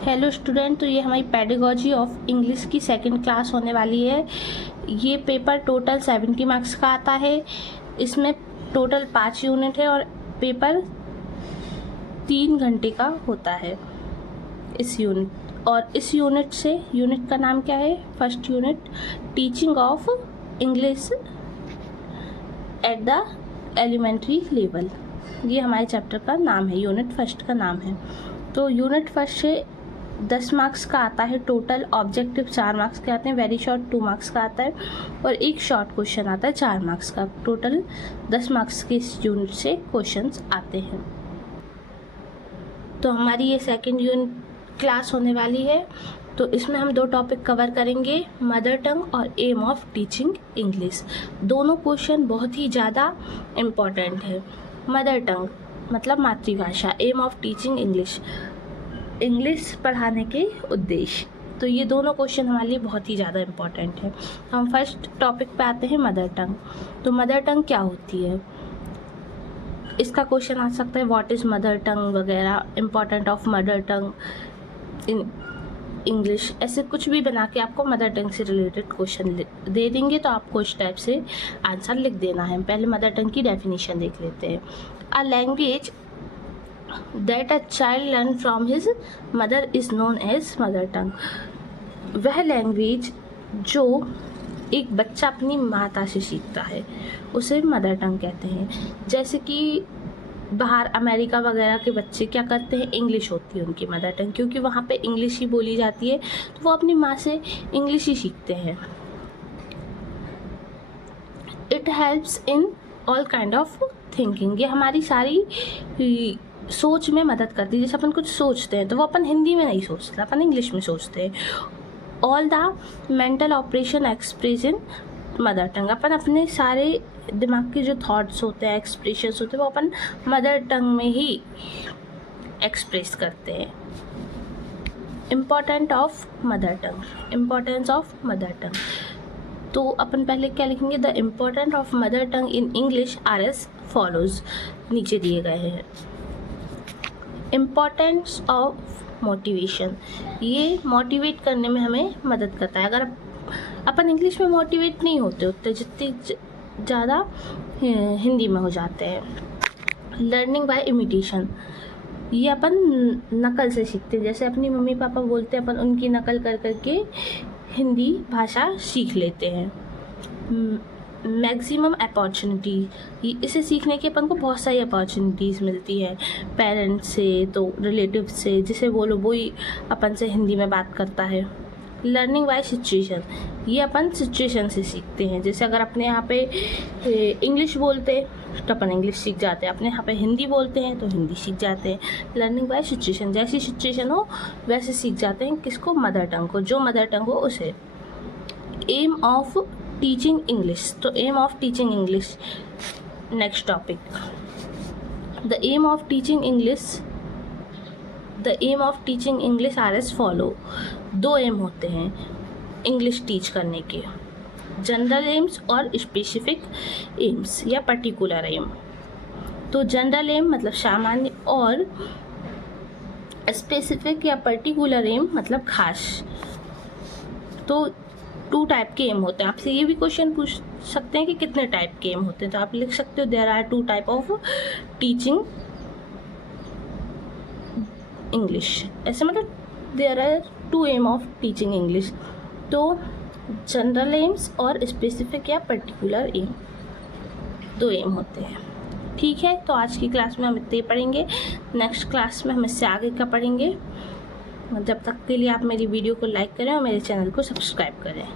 Hello student, तो ये हमारी पेडागॉजी ऑफ इंग्लिश की सेकंड क्लास होने वाली है। ये पेपर टोटल 70 मार्क्स का आता है। इसमें टोटल 5 यूनिट है और पेपर 3 घंटे का होता है इस यूनिट से। यूनिट का नाम क्या है? First unit, teaching of English at the elementary level. ये हमारे चैप्टर का नाम है, यूनिट फर्स्ट का नाम है। तो यूनिट फर्स्ट से 10 मार्क्स का आता है टोटल। ऑब्जेक्टिव 4 मार्क्स के आते हैं, वेरी शॉर्ट 2 मार्क्स का आता है और एक शॉर्ट क्वेश्चन आता है 4 मार्क्स का। टोटल 10 मार्क्स के इस यूनिट से क्वेश्चंस आते हैं। तो हमारी ये सेकंड यूनिट क्लास होने वाली है। तो इसमें हम 2 टॉपिक कवर करेंगे, मदर टंग और एम ऑफ टीचिंग इंग्लिश। दोनों क्वेश्चन बहुत ही ज़्यादा इम्पॉर्टेंट है। मदर टंग मतलब मातृभाषा, एम ऑफ टीचिंग इंग्लिश पढ़ाने के उद्देश्य। तो ये दोनों क्वेश्चन हमारे लिए बहुत ही ज़्यादा इम्पॉर्टेंट है। हम फर्स्ट टॉपिक पे आते हैं, मदर टंग। तो मदर टंग क्या होती है? इसका क्वेश्चन आ सकता है, व्हाट इज़ मदर टंग वगैरह, important of mother tongue in English, ऐसे कुछ भी बना के आपको मदर टंग से रिलेटेड क्वेश्चन दे देंगे। तो आपको इस टाइप से आंसर लिख देना है। पहले मदर टंग की डेफिनेशन देख लेते हैं। A language that a child learn from his mother is known as mother tongue. वह लैंग्वेज जो एक बच्चा अपनी माता से सीखता है उसे मदर टंग कहते हैं। जैसे कि बाहर अमेरिका वगैरह के बच्चे क्या करते हैं, इंग्लिश होती है उनकी मदर टंग, क्योंकि वहाँ पे इंग्लिश ही बोली जाती है, तो वो अपनी माँ से इंग्लिश ही सीखते हैं। It helps in all kind of thinking. ये हमारी सारी सोच में मदद करती है। जैसे अपन कुछ सोचते हैं तो वो अपन हिंदी में नहीं सोचते, अपन इंग्लिश में सोचते हैं। All the mental operation express in mother tongue. अपन अपने सारे दिमाग के जो थॉट्स होते हैं, एक्सप्रेशंस होते हैं, वो अपन मदर टंग में ही एक्सप्रेस करते हैं। Important of mother tongue, importance of mother tongue. तो अपन पहले क्या लिखेंगे, the important of mother tongue in English are as follows, नीचे दिए गए हैं। इम्पोर्टेंस ऑफ मोटिवेशन, ये मोटिवेट करने में हमें मदद करता है। अगर अपन इंग्लिश में मोटिवेट नहीं होते उतने जितनी ज़्यादा हिंदी में हो जाते हैं। लर्निंग बाय इमिटेशन, ये अपन नकल से सीखते हैं। जैसे अपनी मम्मी पापा बोलते हैं, अपन उनकी नकल कर करके हिंदी भाषा सीख लेते हैं। मैक्सिमम अपॉर्चुनिटी, इसे सीखने की अपन को बहुत सारी अपॉर्चुनिटीज़ मिलती है, पेरेंट्स से, तो रिलेटिव से, जिसे बोलो वही अपन से हिंदी में बात करता है। लर्निंग बाय सिचुएशन, ये अपन सिचुएशन से सीखते हैं। जैसे अगर अपने यहाँ पे इंग्लिश बोलते तो अपन इंग्लिश सीख जाते हैं, अपने यहाँ पे हिंदी बोलते हैं तो हिंदी सीख जाते हैं। लर्निंग बाय सिचुएशन, जैसी सिचुएशन हो वैसे सीख जाते हैं। किसको? मदर टंग को, जो मदर टंग हो उसे। एम ऑफ टीचिंग इंग्लिश, तो aim of teaching English next topic. The aim of teaching English are as follow. 2 aim होते हैं इंग्लिश टीच करने के, जनरल एम्स और स्पेसिफिक एम्स या पर्टिकुलर एम। तो जनरल एम मतलब सामान्य और स्पेसिफिक या पर्टिकुलर एम मतलब खास। तो 2 टाइप के एम होते हैं। आपसे ये भी क्वेश्चन पूछ सकते हैं कि कितने टाइप के एम होते हैं, तो आप लिख सकते हो there are 2 type of teaching English. ऐसे मतलब there are 2 aim of teaching English. तो जनरल एम्स और स्पेसिफिक या पर्टिकुलर एम, 2 एम होते हैं। ठीक है, तो आज की क्लास में हम इतने पढ़ेंगे। नेक्स्ट क्लास में हम इससे आगे का पढ़ेंगे। जब तक के लिए आप मेरी वीडियो को लाइक करें और मेरे चैनल को सब्सक्राइब करें।